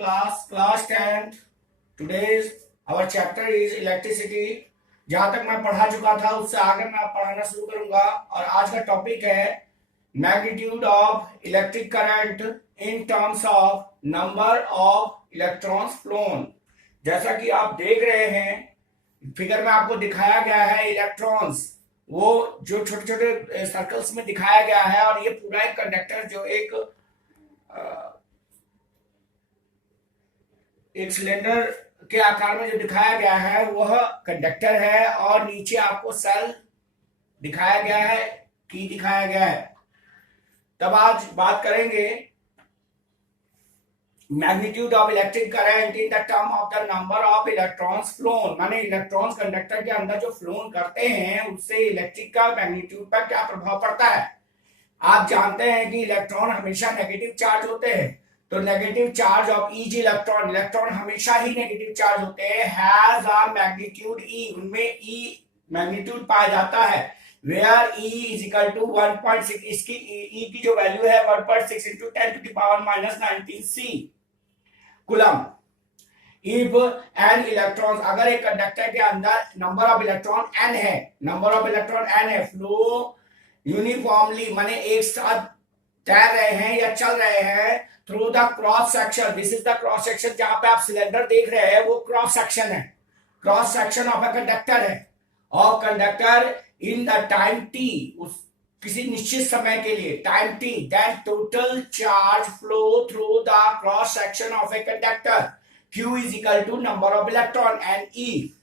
class 10th. Today's our chapter is electricity. जहां तक मैं पढ़ा चुका था उससे आगे मैं पढ़ाना शुरू करूंगा और आज का टॉपिक है magnitude of electric current in terms of number of electrons phloem. जैसा कि आप देख रहे हैं फिगर में आपको दिखाया गया है इलेक्ट्रॉन्स, वो जो छोटे छोटे सर्कल्स में दिखाया गया है और ये पूरा एक कंडक्टर जो एक सिलेंडर के आकार में जो दिखाया गया है वह कंडक्टर है और नीचे आपको सेल दिखाया गया है, की दिखाया गया है। तब आज बात करेंगे magnitude of electric current in the term of the number of electrons phloem, माने इलेक्ट्रॉन्स कंडक्टर के अंदर जो फ्लोन करते हैं उससे इलेक्ट्रिक का मैग्नीट्यूड पर क्या प्रभाव पड़ता है। आप जानते हैं कि इलेक्ट्रॉन हमेशा नेगेटिव चार्ज होते हैं, तो negative charge of each electron हमेशा ही नेगेटिव चार्ज होते हैं, हैज अ मैग्नीट्यूड ई, उनमें ई मैग्नीट्यूड पाया जाता है, where E is equal to 1.6, इसकी ई की जो वैल्यू है 1.6 into 10⁻⁻19 C coulomb. If an electron, अगर एक कंडक्टर के अंदर नंबर ऑफ इलेक्ट्रॉन एन है, फ्लो यूनिफॉर्मली माने एक साथ तैर रहे हैं या चल रहे हैं through the cross section, this is the cross section, जहां पे आप सिलेंडर देख रहे हैं वो क्रॉस सेक्शन है, cross section of a conductor है, और conductor in the time T, उस किसी निश्चित समय के लिए time T, then total charge flow through the cross section of a conductor Q is equal to number of electron and E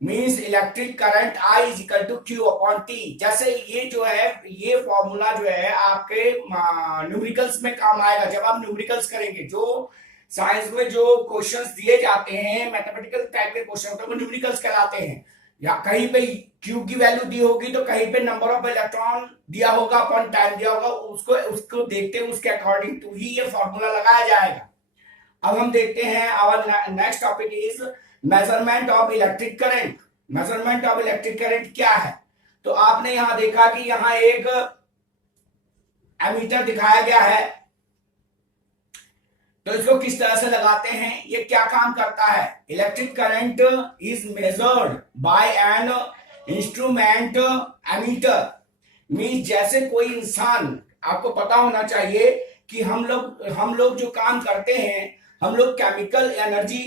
means electric current I is equal to Q upon T। जैसे ये जो है ये formula जो है आपके numericals में काम आएगा जब आप न्यूमेरिकल्स करेंगे। जो साइंस में जो क्वेश्चंस दिए जाते हैं मैथमेटिकल टाइप के क्वेश्चन होते हैं वो न्यूमेरिकल्स कहलाते हैं। या कहीं पे Q की वैल्यू दी होगी तो कहीं पे नंबर ऑफ इलेक्ट्रॉन दिया होगा अपॉन टाइम दिया होगा, उसको देखते हुए उसके अकॉर्डिंग टू ही ये फॉर्मूला लगाया जाएगा। अब हम देखते हैं our next topic is measurement of electric current. Measurement of electric current क्या है, तो आपने यहां देखा कि यहां एक एमीटर दिखाया गया है, तो इसको किस तरह से लगाते हैं, ये क्या काम करता है। Electric current is measured by an instrument ammeter, mean जैसे कोई इंसान, आपको पता होना चाहिए कि हम लोग जो काम करते हैं हम लोग केमिकल एनर्जी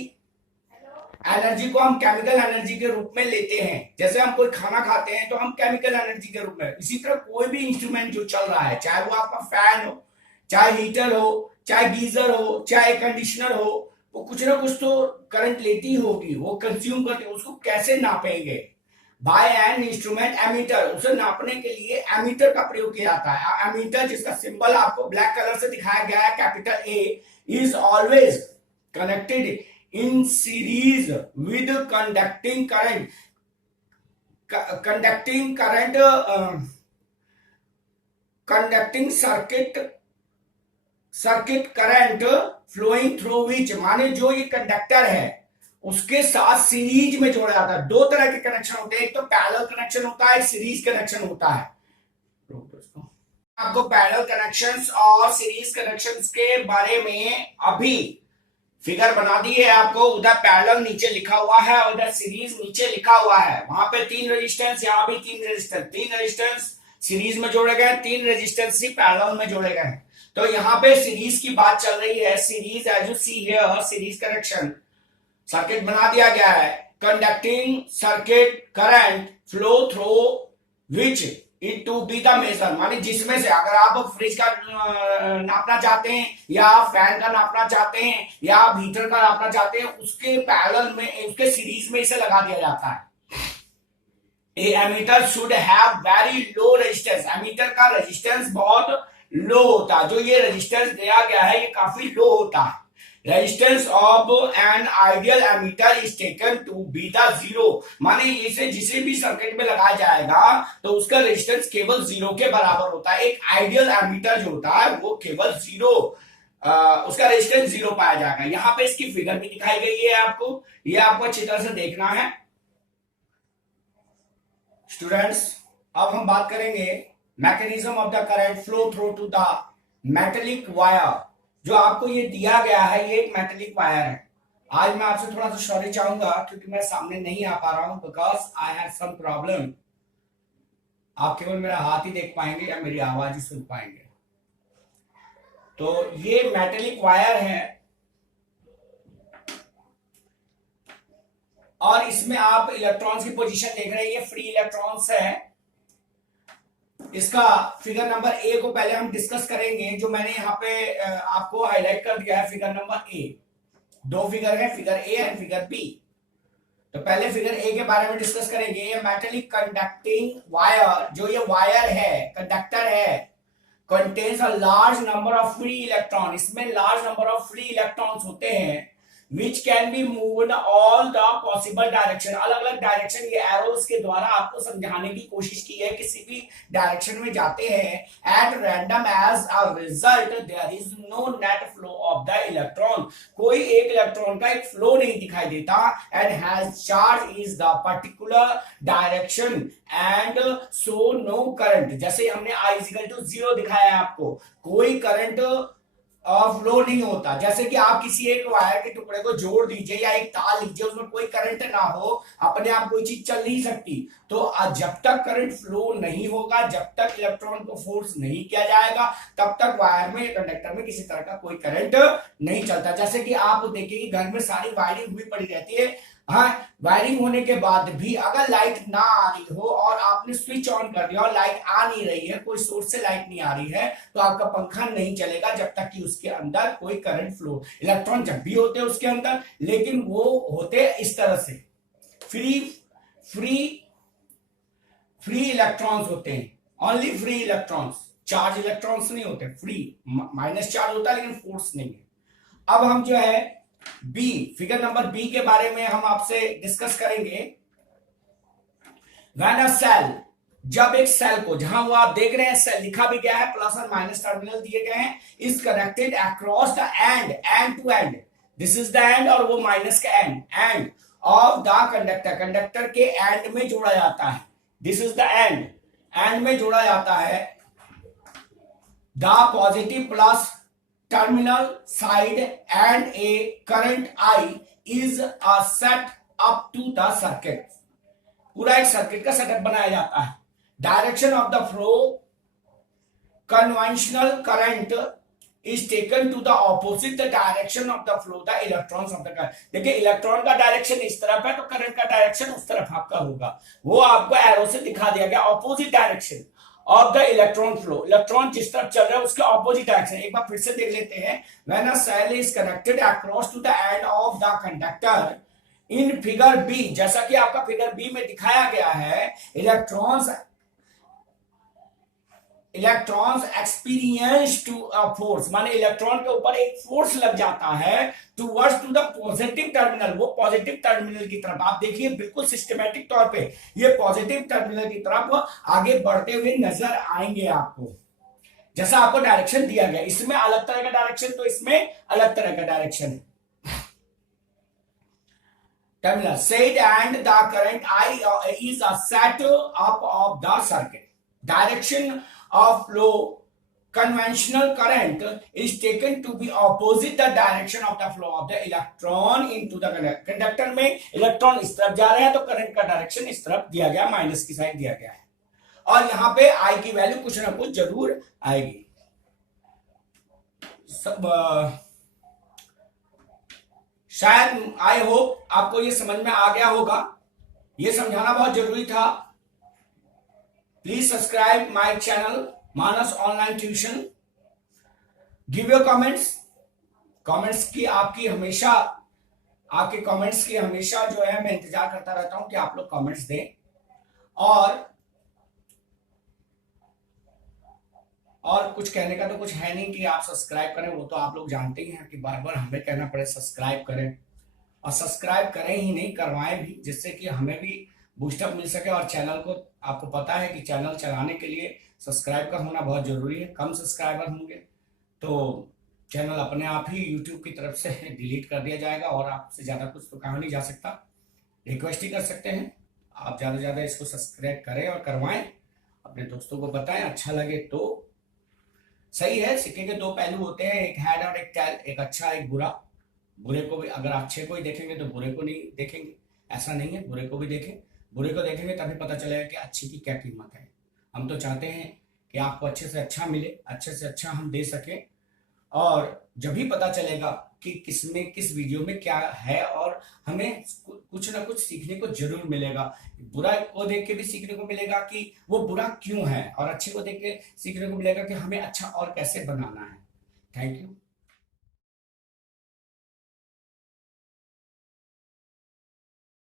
को हम केमिकल एनर्जी के रूप में लेते हैं। जैसे हम कोई खाना खाते हैं तो हम केमिकल एनर्जी के रूप में, इसी तरह कोई भी इंस्ट्रूमेंट जो चल रहा है, चाहे वो आपका फैन हो, चाहे हीटर हो, चाहे गीजर हो, चाहे कंडीशनर हो, वो कुछ ना कुछ तो करंट लेती होगी, वो कंज्यूम करती है। उसको कैसे नापेंगे, बाय एन इंस्ट्रूमेंट एमीटर, उसे नापने के लिए एमीटर का प्रयोग किया जाता है। एमीटर जिसका सिंबल आपको ब्लैक कलर से दिखाया गया है capital A, is always connected in series with conducting current circuit current flowing through which, माने जो ये कंडक्टर है उसके साथ सीरीज में जोड़ा जाता है। दो तरह के कनेक्शन होते हैं, एक तो पैरेलल कनेक्शन होता है, एक सीरीज कनेक्शन होता है। आपको पैरेलल कनेक्शंस और सीरीज कनेक्शंस के बारे में अभी फिगर बना दी है आपको, उधर पैरेलल नीचे लिखा हुआ है और उधर सीरीज नीचे लिखा हुआ है। वहां पे 3 रेजिस्टेंस, यहाँ भी 3 रेजिस्टेंस सीरीज में जोड़े गए, 3 रेजिस्टेंस ही पैरेलल में जोड़े गए। तो यहाँ पे सीरीज की बात चल रही है। Series as you see here, series connection circuit बना दिया गया है, conducting circuit current flow through which it to be the measure, माने जिसमें से अगर आप फ्रिज का नापना चाहते हैं या फैन का नापना चाहते हैं या आप हीटर का नापना चाहते हैं, उसके पैरेलल में, उसके सीरीज में इसे लगा दिया जाता है। A ammeter should have very low resistance, ammeter का रेजिस्टेंस बहुत लो होता है। जो ये रेजिस्टेंस दिया गया है ये काफी लो होता है। Resistance of an ideal ammeter is taken to be the zero, माने इसे जिसे भी सर्किट में लगाया जाएगा तो उसका रेजिस्टेंस केवल 0 के बराबर होता है। एक आइडियल एमीटर जो होता है वो केवल 0, उसका रेजिस्टेंस 0 पाया जाएगा। यहां पे इसकी फिगर भी दिखाई गई है आपको, ये आपको अच्छी तरह से देखना है स्टूडेंट्स। अब हम बात करेंगे mechanism of the current flow through to the metallic wire जो आपको ये दिया गया है ये एक मेटेलिक वायर है। आज मैं आपसे थोड़ा सा सॉरी चाहूंगा क्योंकि मैं सामने नहीं आ पा रहा हूं because I have some problem. आप केवल मेरा हाथ ही देख पाएंगे या मेरी आवाज ही सुन पाएंगे। तो ये मेटेलिक वायर है और इसमें आप इलेक्ट्रॉन्स की पोजीशन देख रहे हैं, ये फ्री इलेक्ट्रॉन्स है। इसका फिगर नंबर ए को पहले हम डिस्कस करेंगे, जो मैंने यहाँ पे आपको हाईलाइट कर दिया है फिगर नंबर ए। दो फिगर है, figure A and figure B. तो पहले फिगर ए के बारे में डिस्कस करेंगे। ये मेटेलिक कंडक्टिंग वायर, जो ये वायर है, कंडक्टर है, contains a large number of free electron. इसमें large number of free electrons होते हैं which can be moved in all the possible direction। अलग अलग डायरेक्शन ये एरोस के द्वारा आपको समझाने की कोशिश की है, किसी भी डायरेक्शन में जाते हैं। At random as a result there is no net flow of the electron. कोई एक इलेक्ट्रॉन का एक फ्लो नहीं दिखाई देता। And has charge is the particular direction and so no current. जैसे हमने I = 0 दिखाया है आपको, कोई करंट फ्लो नहीं होता। जैसे कि आप किसी एक वायर के टुकड़े को जोड़ दीजिए या एक तार लीजिए, उसमें कोई करंट ना हो, अपने आप कोई चीज चल नहीं सकती। तो जब तक करंट फ्लो नहीं होगा, जब तक इलेक्ट्रॉन को फोर्स नहीं किया जाएगा, तब तक वायर में, कंडक्टर में किसी तरह का कोई करंट नहीं चलता। जैसे कि आप देखिए कि घर में सारी वायरिंग हुई पड़ी रहती है, हाँ, वायरिंग होने के बाद भी अगर लाइट ना आ रही हो और आपने स्विच ऑन कर दिया और लाइट आ नहीं रही है, कोई सोर्स से लाइट नहीं आ रही है, तो आपका पंखा नहीं चलेगा जब तक कि उसके अंदर कोई करंट फ्लो। इलेक्ट्रॉन जब भी होते हैं उसके अंदर, लेकिन वो होते इस तरह से, फ्री फ्री फ्री इलेक्ट्रॉन्स होते हैं, only free electrons, charge electrons नहीं होते। फ्री माइनस चार्ज होता है लेकिन फोर्स नहीं है। अब हम जो है बी, फिगर नंबर बी के बारे में हम आपसे डिस्कस करेंगे। व्हेन अ सेल, जब एक सेल को, जहां वो आप देख रहे हैं सेल लिखा भी गया है, प्लस और माइनस टर्मिनल दिए गए हैं, is connected across the end to end, this is the end और वो माइनस का end of the conductor, conductor के एंड में जोड़ा जाता है, दिस इज द एंड में जोड़ा जाता है। The positive plus terminal side and a current I is a set up to the circuit। पूरा एक सर्किट का सेटअप बनाया जाता है। Direction of the flow, conventional current is taken to the opposite the direction of the flow the electrons of the current। देखिए electron का direction इस तरफ है तो करंट का डायरेक्शन उस तरफ आपका होगा, वो आपको एरो से दिखा दिया गया, opposite direction of the electron flow. Electron जिस तरफ चल रहा है उसके ऑपोजिट डायरेक्शन। एक बार फिर से देख लेते हैं। When a cell is connected across to the end of the conductor in figure B, जैसा कि आपका फिगर बी में दिखाया गया है, electrons experience to a force, माने इलेक्ट्रॉन के ऊपर एक फोर्स लग जाता है towards to the positive terminal, वो पॉजिटिव टर्मिनल की तरफ। आप देखिए बिल्कुल सिस्टमैटिक तौर पे ये पॉजिटिव टर्मिनल की तरफ आगे बढ़ते हुए नजर आएंगे आपको, जैसा आपको डायरेक्शन दिया गया। इसमें अलग तरह का डायरेक्शन, तो इसमें अलग तरह का डायरेक्शन है। Terminal set and the current I is a set up of the circuit। Direction of flow, conventional current is taken to be opposite the direction of the flow of the electron into the conductor में electron इस तरफ जा रहे हैं तो current का direction इस तरफ दिया गया, माइनस की साइड दिया गया है। और यहां पे I की वैल्यू कुछ ना कुछ जरूर आएगी। सब शायद आई होप आपको ये समझ में आ गया होगा, ये समझाना बहुत जरूरी था। Please subscribe my channel Manas online tuition. Give your comments, comments की आपकी हमेशा, आपके कमेंट्स की हमेशा जो है मैं इंतजार करता रहता हूं कि आप लोग कमेंट्स दें। और कुछ कहने का तो कुछ है नहीं कि आप सब्सक्राइब करें, वो तो आप लोग जानते ही हैं कि बार बार हमें कहना पड़े सब्सक्राइब करें, और सब्सक्राइब करें ही नहीं, करवाएं भी, जिससे कि हमें भी बूस्टअप मिल सके। और चैनल को, आपको पता है कि चैनल चलाने के लिए सब्सक्राइब का होना बहुत जरूरी है। कम सब्सक्राइबर होंगे तो चैनल अपने आप ही यूट्यूब की तरफ से डिलीट कर दिया जाएगा और आपसे ज्यादा कुछ तो कहा नहीं जा सकता। रिक्वेस्ट ही कर सकते हैं, आप ज्यादा से ज्यादा इसको सब्सक्राइब करें और करवाएं, अपने दोस्तों को बताएं। अच्छा लगे तो सही है, सिक्के के दो पहलू होते हैं, एक हेड और एक टेल, एक अच्छा एक बुरा। बुरे को भी अगर अच्छे को ही देखेंगे तो बुरे को नहीं देखेंगे, ऐसा नहीं है, बुरे को भी देखें। बुरे को देखेंगे तभी पता चलेगा कि अच्छे की क्या कीमत है। हम तो चाहते हैं कि आपको अच्छे से अच्छा मिले, अच्छे से अच्छा हम दे सकें, और जब भी पता चलेगा कि किसमें किस वीडियो में क्या है, और हमें कुछ ना कुछ सीखने को जरूर मिलेगा। बुरा को देख के भी सीखने को मिलेगा कि वो बुरा क्यों है, और अच्छे को देख के सीखने को मिलेगा कि हमें अच्छा और कैसे बनाना है। Thank you.